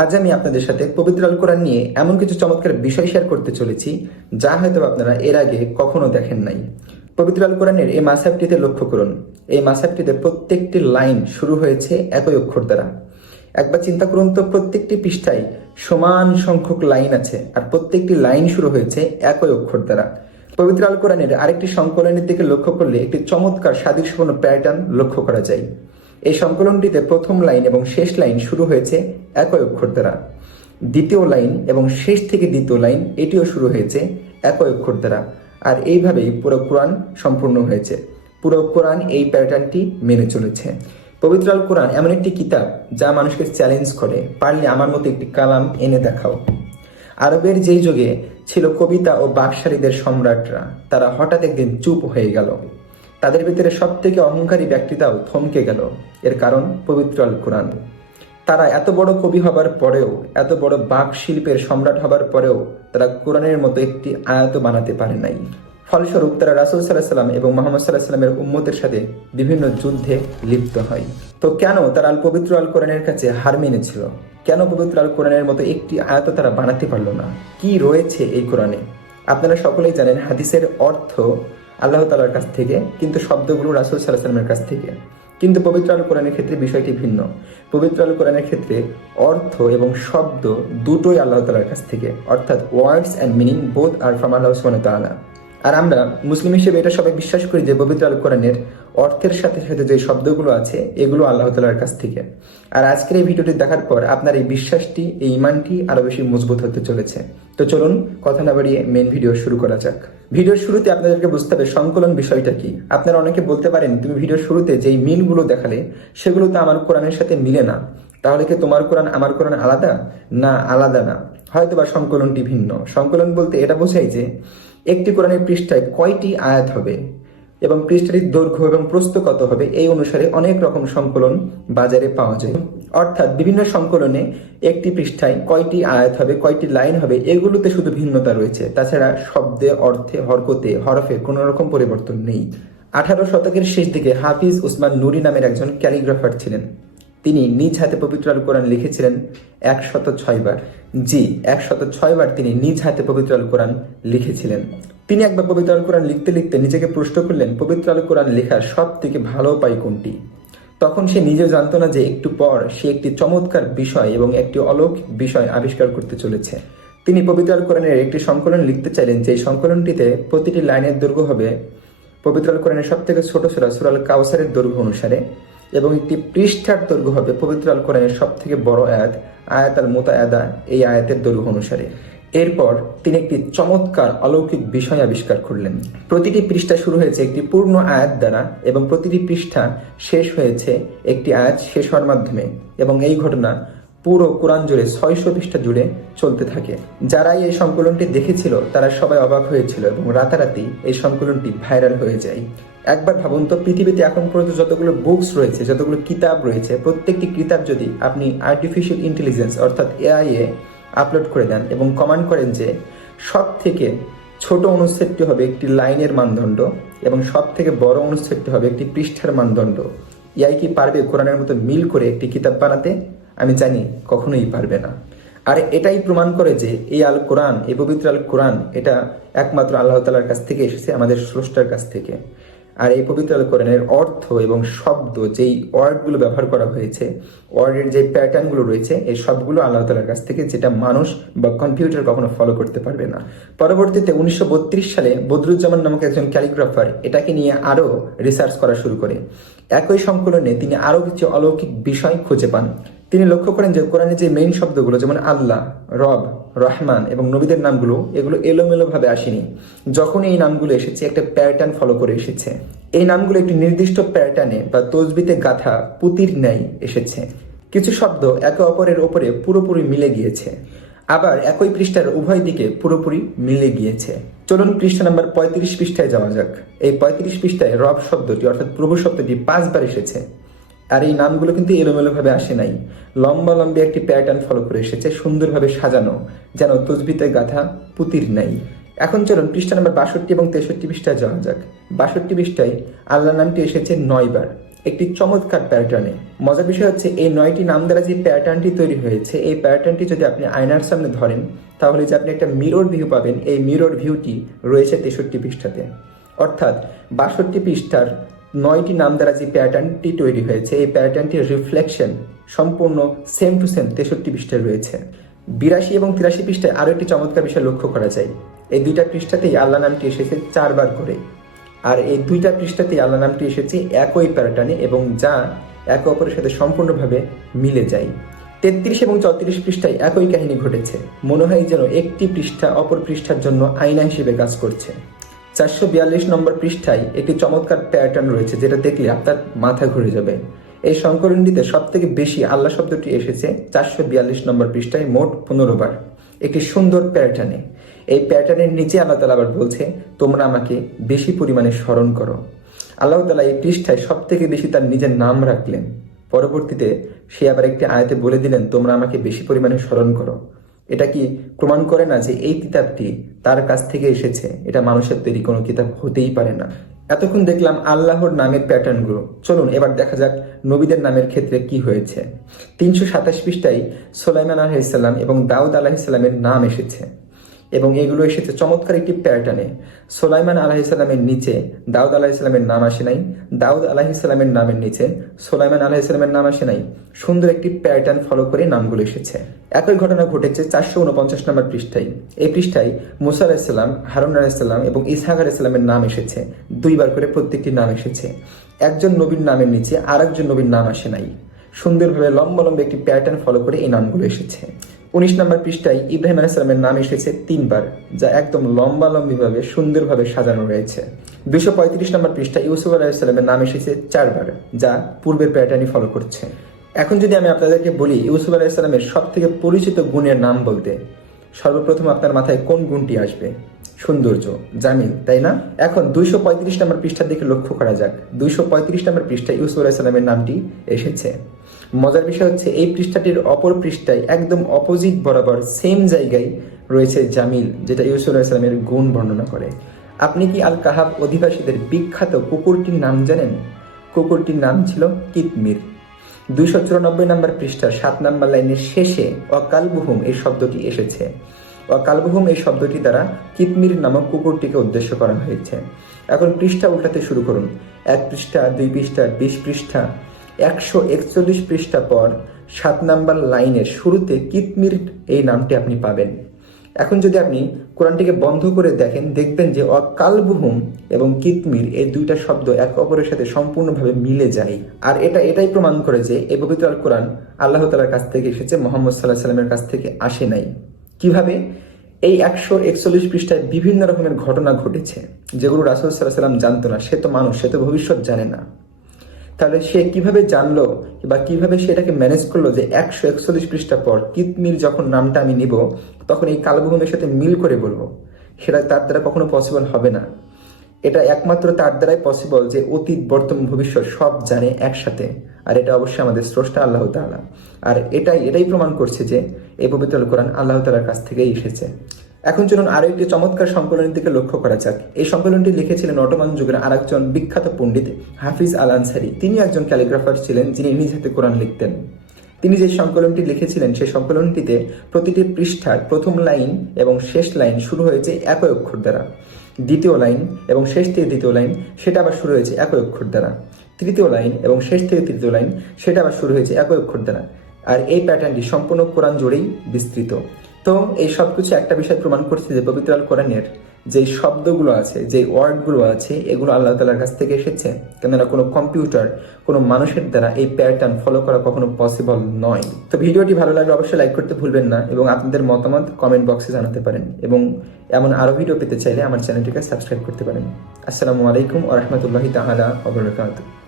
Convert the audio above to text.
আজ আমি আপনাদের সাথে পবিত্র আল কোরআন নিয়ে এমন কিছু চমৎকার বিষয় শেয়ার করতে চলেছি যা হয়তো আপনারা এর আগে কখনো দেখেন নাই। পবিত্র আল কোরআনের এই মাসহাবটিতে লক্ষ্য করুন। এই মাসহাবটিতে প্রত্যেকটি লাইন শুরু হয়েছে একই অক্ষর দ্বারা। একবার চিন্তা করুন তো, প্রত্যেকটি পৃষ্ঠায় সমান সংখ্যক লাইন আছে আর প্রত্যেকটি লাইন শুরু হয়েছে একই অক্ষর দ্বারা। পবিত্র আল কোরআনের আরেকটি সংকলনের দিকে লক্ষ্য করলে একটি চমৎকার সাদৃশ্যপূর্ণ প্যাটার্ন লক্ষ্য করা যায়। এই সংকলনটিতে প্রথম লাইন এবং শেষ লাইন শুরু হয়েছে একই অক্ষর দ্বারা। দ্বিতীয় লাইন এবং শেষ থেকে দ্বিতীয় লাইন এটিও শুরু হয়েছে একই অক্ষর দ্বারা। আর এইভাবেই পুরো কোরআন সম্পূর্ণ হয়েছে। পুরো কোরআন এই প্যাটার্নটি মেনে চলেছে। পবিত্র আল কোরআন এমন একটি কিতাব যা মানুষকে চ্যালেঞ্জ করে, পারলে আমার মতো একটি কালাম এনে দেখাও। আরবের যেই যুগে ছিল কবিতা ও বাকশালীদের সম্রাটরা, তারা হঠাৎ একদিন চুপ হয়ে গেল। তাদের ভিতরে সব থেকে অহংকারী ব্যক্তিটাও থমকে গেল। এর কারণ পবিত্র আল কোরআন। তারা এত বড় কবি হবার পরেও, এত বড় বাক শিল্পের সম্রাট হবার পরেও তারা কোরআনের মতো একটি আয়াত বানাতে পারে নাই। ফলস্বরূপ তারা রাসূল সাল্লাল্লাহু আলাইহি ওয়াসাল্লাম এবং মুহাম্মদ সাল্লাল্লাহু আলাইহি ওয়াসাল্লামের উম্মতের সাথে বিভিন্ন যুদ্ধে লিপ্ত হয়। তো কেন তারা পবিত্র আল কোরআনের কাছে হার মেনেছিল? কেন পবিত্র আল কোরআনের মতো একটি আয়াত তারা বানাতে পারলো না? কি রয়েছে এই কোরআনে? আপনারা সকলেই জানেন হাদিসের অর্থ আল্লাহ তাআলার কাছ থেকে, কিন্তু শব্দগুলো রাসূল সাল্লাল্লাহু আলাইহি ওয়াসাল্লামের কাছ থেকে। কিন্তু পবিত্র আল কোরআনের ক্ষেত্রে বিষয়টি ভিন্ন। পবিত্র আল কোরআনের ক্ষেত্রে অর্থ এবং শব্দ দুটোই আল্লাহ তাআলার কাছ থেকে, অর্থাৎ words and meaning both are from Allah সুবহানাহু ওয়া তাআলা। আর আমরা মুসলিম হিসেবে এটা সবাই বিশ্বাস করি যে পবিত্র আল কোরআনের অর্থের সাথে সাথে যে শব্দগুলো আছে এগুলো আল্লাহ তাআলার কাছ থেকে। আর আজকের এই ভিডিওটি দেখার পর আপনার এই বিশ্বাসটি, এই ইমানটি আরো বেশি মজবুত হতে চলেছে। তো চলুন কথা না বাড়িয়ে মেন ভিডিও শুরু করা যাক। ভিডিওর শুরুতে আপনাদেরকে বুঝতে হবে সংকলন বিষয়টা কি। আপনারা অনেকে বলতে পারেন, তুমি ভিডিওর শুরুতে যেই মিলগুলো দেখালে সেগুলো তো আমার কোরআনের সাথে মিলে না, তাহলে কি তোমার কোরআন আমার কোরআন আলাদা? না, আলাদা না, হয়তো বা সংকলনটি ভিন্ন। সংকলন বলতে এটা বোঝায় যে একটি কোরআনের পৃষ্ঠায় কয়টি আয়াত হবে এবং পৃষ্ঠাটির দৈর্ঘ্য এবং প্রস্থ কত হবে, এই অনুসারে অনেক রকম সংকলন বাজারে পাওয়া যায়। অর্থাৎ বিভিন্ন সংকলনে একটি পৃষ্ঠায় কয়টি আয়াত হবে, কয়টি লাইন হবে, এগুলোতে শুধু ভিন্নতা রয়েছে। তাছাড়া শব্দে, অর্থে, হরকতে, হরফে কোনো রকম পরিবর্তন নেই। 18 শতকের শেষ দিকে হাফিজ উসমান নুরি নামের একজন ক্যালিগ্রাফার ছিলেন। তিনি নিজ হাতে পবিত্র আল কোরআন লিখেছিলেন 106 বার। জি, 106 বার তিনি নিজ হাতে পবিত্র আল কোরআন লিখেছিলেন। তিনি একবার পবিত্র আল কোরআন লিখতে লিখতে নিজেকে প্রশ্ন করলেন, পবিত্র আল কোরআন লেখার সব থেকে ভালো উপায় কোনটি? তখন সে নিজেও জানতো না যে একটু পর সে একটি চমৎকার বিষয় এবং একটি অলৌকিক বিষয় আবিষ্কার করতে চলেছে। তিনি পবিত্র আল কোরআনের একটি সংকলন লিখতে চাইলেন, যে সংকলনটিতে প্রতিটি লাইনের দৈর্ঘ্য হবে পবিত্র আল কোরআনের সব থেকে ছোট সূরা সূরা আল কাউসারের দৈর্ঘ্য অনুসারে, এবং একটি পৃষ্ঠার দৈর্ঘ্য হবে পবিত্র আল কোরআনের সব থেকে বড় আয়াত, আয়াত আল মুতায়াদা, এই আয়াতের দৈর্ঘ্য অনুসারে। এরপর তিনি একটি চমৎকার অলৌকিক বিষয় আবিষ্কার করলেন। প্রতিটি পৃষ্ঠা শুরু হয়েছে একটি পূর্ণ আয়াত দ্বারা এবং প্রতিটি পৃষ্ঠা শেষ হয়েছে একটি আয়াত শেষ হওয়ার মাধ্যমে, এবং এই ঘটনা পুরো কোরআন জুড়ে 600 পৃষ্ঠা জুড়ে চলতে থাকে। যারাই এই সংকলনটি দেখেছিল তারা সবাই অবাক হয়েছিল এবং রাতারাতি এই সংকলনটি ভাইরাল হয়ে যায়। একবার ভাবুন তো, পৃথিবীতে এখন পর্যন্ত যতগুলো বুকস রয়েছে, যতগুলো কিতাব রয়েছে, প্রত্যেকটি কিতাব যদি আপনি আর্টিফিশিয়াল ইন্টেলিজেন্স অর্থাৎ এআই এ আপলোড করে দেন এবং কমান্ড করেন যে সব থেকে ছোট অনুচ্ছেদটি হবে একটি লাইনের মানদণ্ড এবং সব থেকে বড় অনুচ্ছেদটি হবে একটি পৃষ্ঠার মানদণ্ড, এআই কি পারবে কোরআনের মতো মিল করে একটি কিতাব বানাতে? আমি জানি কখনোই পারবে না। আর এটাই প্রমাণ করে যে এই আল কোরআন, এই পবিত্র আল কোরআন, এটা একমাত্র আল্লাহ তাআলার কাছ থেকে এসেছে, আমাদের স্রষ্টার কাছ থেকে। আর এই পবিত্র আল কোরআনের অর্থ এবং শব্দ, যেই ওয়ার্ডগুলো ব্যবহার করা হয়েছে, ওয়ার্ডের যে প্যাটার্নগুলো রয়েছে, এই সবগুলো আল্লাহ তাআলার কাছ থেকে, যেটা মানুষ বা কম্পিউটার কখনো ফলো করতে পারবে না। পরবর্তীতে 1932 সালে বদরুজ্জামান নামক একজন ক্যালিগ্রাফার এটাকে নিয়ে আরো রিসার্চ করা শুরু করে। একই সংকলনে তিনি আরো কিছু অলৌকিক বিষয় খুঁজে পান। তিনি লক্ষ্য করেন যে কোরআনে যে মেইন শব্দগুলো, যেমন আল্লাহ, রব, রহমান এবং নবীদের নামগুলো, এগুলো এলোমেলো ভাবে আসেনি। যখন এই নামগুলো এসেছে একটা প্যাটার্ন ফলো করে এসেছে। এই নামগুলো একটি নির্দিষ্ট প্যাটার্নে বা তসবিতে গাঁথা পুঁতির ন্যায় এসেছে। কিছু শব্দ একে অপরের ওপরে পুরোপুরি মিলে গিয়েছে, আবার একই পৃষ্ঠার উভয় দিকে পুরোপুরি মিলে গিয়েছে। চলুন পৃষ্ঠা নাম্বার 35 পৃষ্ঠায় যাওয়া যাক। এই 35 পৃষ্ঠায় রব শব্দটি অর্থাৎ প্রভু শব্দটি 5 বার এসেছে। আর এই নামগুলো কিন্তু এলোমেলো ভাবে আসে নাই, লম্বা লম্বা একটি প্যাটার্ন ফলো করে এসেছে, সুন্দরভাবে সাজানো, যেন তসবিতে গাঁথা পুঁতির নাই। এখন চলুন পৃষ্ঠা নাম্বার 62 এবং 63 পৃষ্ঠায় যাওয়া যাক। 62 পৃষ্ঠায় আল্লাহ নামটি এসেছে 9 বার একটি চমৎকার প্যাটার্নে। মজার বিষয় হচ্ছে এই 9টি নাম দ্বারা যে প্যাটার্নটি তৈরি হয়েছে, এই প্যাটার্নটি যদি আপনি আয়নার সামনে ধরেন তাহলে যে আপনি একটা মিরর ভিউ পাবেন, এই মিরর ভিউটি রয়েছে 63 পৃষ্ঠাতে। অর্থাৎ 62 পৃষ্ঠার 9টি নাম দ্বারা যে প্যাটার্নটি তৈরি হয়েছে, এই প্যাটার্নটির রিফ্লেকশন সম্পূর্ণ সেম টু সেম 63 পৃষ্ঠায় রয়েছে। 82 এবং 83 পৃষ্ঠায় আরও একটি চমৎকার বিষয় লক্ষ্য করা যায়। এই দুইটা পৃষ্ঠাতেই আল্লাহ নামটি এসেছে 4 বার করে, আর এই দুইটা পৃষ্ঠাতেই আল্লাহ নামটি এসেছে একই প্যাটার্নে এবং যা একে অপরের সাথে সম্পূর্ণভাবে মিলে যায়। 33 এবং 34 পৃষ্ঠায় একই কাহিনী ঘটেছে, মনে হয় যেন একটি পৃষ্ঠা অপর পৃষ্ঠার জন্য আয়না হিসেবে কাজ করছে। 442 নম্বর পৃষ্ঠায় একটি চমৎকার প্যাটার্ন রয়েছে, যেটা দেখলে আপনার মাথা ঘুরে যাবে। এই সংকলনটিতে সব থেকে বেশি আল্লাহ শব্দটি এসেছে 442 নম্বর পৃষ্ঠায় মোট 15 বার, একটি সুন্দর প্যাটার্নে। এই প্যাটার্নের নিচে আল্লাহ তাআলা আবার বলছে, তোমরা আমাকে বেশি পরিমাণে স্মরণ করো। আল্লাহ তাআলা এই পৃষ্ঠায় সব থেকে বেশি তার নিজের নাম রাখলেন। পরবর্তীতে সে আবার একটি আয়াতে বলে দিলেন, তোমরা আমাকে বেশি পরিমাণে স্মরণ করো। এটা কি প্রমাণ করে না যে এই কিতাবটি তার কাছ থেকে এসেছে? এটা মানুষের তৈরি কোনো কিতাব হতেই পারে না। এতক্ষণ দেখলাম আল্লাহর নামের প্যাটার্নগুলো, চলুন এবার দেখা যাক নবীদের নামের ক্ষেত্রে কি হয়েছে। 327 পৃষ্ঠায় সুলাইমান আলাইহিসসালাম এবং দাউদ আলাইহিসসালামের নাম এসেছে এবং এগুলো এসেছে চমৎকার একটি প্যাটার্নে। সুলাইমান আলাইহিসসালামের নিচে দাউদ আলাইহিসসালামের নাম আসে নাই, দাউদ আলাইহিসসালামের নামের নিচে সুলাইমান আলাইহিসসালামের নাম আসে নাই। সুন্দর একটি প্যাটার্ন ফলো করে নামগুলো এসেছে। একই ঘটনা ঘটেছে 449 নম্বর পৃষ্ঠায়। এই পৃষ্ঠায় মুসা আলাইহিসসালাম, হারুন আলাইহিসসালাম এবং ইসহাক আলাইহিসসালামের নাম এসেছে, 2 বার করে প্রত্যেকটি নাম এসেছে। একজন নবীর নামের নিচে আরেকজন নবীর নাম আসে নাই। সুন্দরভাবে লম্বা লম্বা একটি প্যাটার্ন ফলো করে এই নামগুলো এসেছে। 19 নম্বর পৃষ্ঠায় ইব্রাহিম আলাইহিস সালামের নাম এসেছে 3 বার, যা একদম লম্বালম্বিভাবে সুন্দরভাবে সাজানো রয়েছে। 235 নম্বর পৃষ্ঠায় ইউসুফ আলাইহিস সালামের নাম এসেছে 4 বার, যা পূর্বের প্যাটার্নই ফলো করছে। এখন যদি আমি আপনাদেরকে বলি ইউসুফ আলাইহিস সালামের সব থেকে পরিচিত গুণের নাম বলতে, সর্বপ্রথম আপনার মাথায় কোন গুণটি আসবে? সৌন্দর্য, জামিল, তাই না? এখন 235 নম্বর পৃষ্ঠার দিকে লক্ষ্য করা যাক। 235 নম্বর পৃষ্ঠায় ইউসুফ আলাইহিস সালামের নামটি এসেছে। মজার বিষয় হচ্ছে এই পৃষ্ঠাটির অপর পৃষ্ঠায় একদম অপোজিট বরাবর সেম জায়গায় রয়েছে জামিল, যেটা ইউসুফ আলাইহিস সালামের গুণ বর্ণনা করে। আপনি কি আল কাহাব অধিবাসীদের বিখ্যাত কুকুরটির নাম জানেন? কুকুরটির নাম ছিল কিতমির। 294 নম্বর পৃষ্ঠার 7 নম্বর লাইনের শেষে ওয়াকালবুহুম এই শব্দটি এসেছে। ওয়াকালবুহুম এই শব্দটি দ্বারা কিতমির নামক কুকুরটিকে উদ্দেশ্য করা হয়েছে। এখন পৃষ্ঠা উল্টাতে শুরু করুন। 1 পৃষ্ঠা, 2 পৃষ্ঠা, 20 পৃষ্ঠা, 141 পৃষ্ঠা পর 7 নম্বর লাইনের শুরুতে কিতমির এই নামটি আপনি পাবেন। এখন যদি আপনি কোরআনটিকে বন্ধ করে দেখেন, দেখবেন যে ওয়াকালবুহুম এবং কিতমির এই দুইটা শব্দ একে অপরের সাথে সম্পূর্ণভাবে মিলে যায়। আর এটাই প্রমাণ করে যে এই পবিত্র আল কোরআন আল্লাহ তাআলার কাছ থেকে এসেছে, মুহাম্মদ সাল্লাল্লাহু আলাইহি ওয়াসাল্লামের কাছ থেকে আসে নাই। কিভাবে? এই 141 পৃষ্ঠায় বিভিন্ন রকমের ঘটনা ঘটেছে যেগুলো রাসূল সাল্লাল্লাহু আলাইহি ওয়াসাল্লাম জানতো না। সে তো মানুষ, সে তো ভবিষ্যৎ জানে না। তাহলে সে কিভাবে জানলো বা কিভাবে সেটাকে ম্যানেজ করলো যে 141 পৃষ্ঠা পর কিতমির যখন নামটা আমি নিব তখন এই কালবুহুমের সাথে মিল করে বলবো? সেটা তার দ্বারা কখনো পসিবল হবে না। এটা একমাত্র তার দ্বারাই পসিবল যে অতীত, বর্তমান, ভবিষ্যৎ সব জানে একসাথে। আর এটা অবশ্যই আমাদের স্রষ্টা আল্লাহ তাআলা। আর এটাই প্রমাণ করছে যে এই পবিত্র আল কোরআন আল্লাহ তাআলার কাছ থেকেই এসেছে। এখন চলুন আরো একটি চমৎকার সংকলনের দিকে লক্ষ্য করা যাক। এই সংকলনটি লিখেছিলেন অটোমান যুগের আরেকজন বিখ্যাত পণ্ডিত হাফিজ আল আনসারী। তিনি একজন ক্যালিগ্রাফার ছিলেন যিনি নিজ হাতে কোরআন লিখতেন। তিনি যে সংকলনটি লিখেছিলেন সেই সংকলনটিতে প্রতিটি পৃষ্ঠার প্রথম লাইন এবং শেষ লাইন শুরু হয়েছে একই অক্ষর দ্বারা, দ্বিতীয় লাইন এবং শেষ থেকে দ্বিতীয় লাইন সেটা আবার শুরু হয়েছে একই অক্ষর দ্বারা, তৃতীয় লাইন এবং শেষ থেকে তৃতীয় লাইন সেটা আবার শুরু হয়েছে একই অক্ষর দ্বারা। আর এই প্যাটার্নটি সম্পূর্ণ কোরআন জুড়েই বিস্তৃত। তো এই সব কিছু একটা বিষয় প্রমাণ করছে যে পবিত্র আল কোরআনের যে শব্দগুলো আছে, যে ওয়ার্ডগুলো আছে, এগুলো আল্লাহ তাআলার কাছ থেকে এসেছে। কেননা কোনো কম্পিউটার, কোনো মানুষের দ্বারা এই প্যাটার্ন ফলো করা কখনো পসিবল নয়। তো ভিডিওটি ভালো লাগলে অবশ্যই লাইক করতে ভুলবেন না এবং আপনাদের মতামত কমেন্ট বক্সে জানাতে পারেন এবং এমন আরো ভিডিও পেতে চাইলে আমার চ্যানেলটিকে সাবস্ক্রাইব করতে পারেন। আসসালামু আলাইকুম ওয়া রাহমাতুল্লাহি তাআলা ওয়া বারাকাতুহু।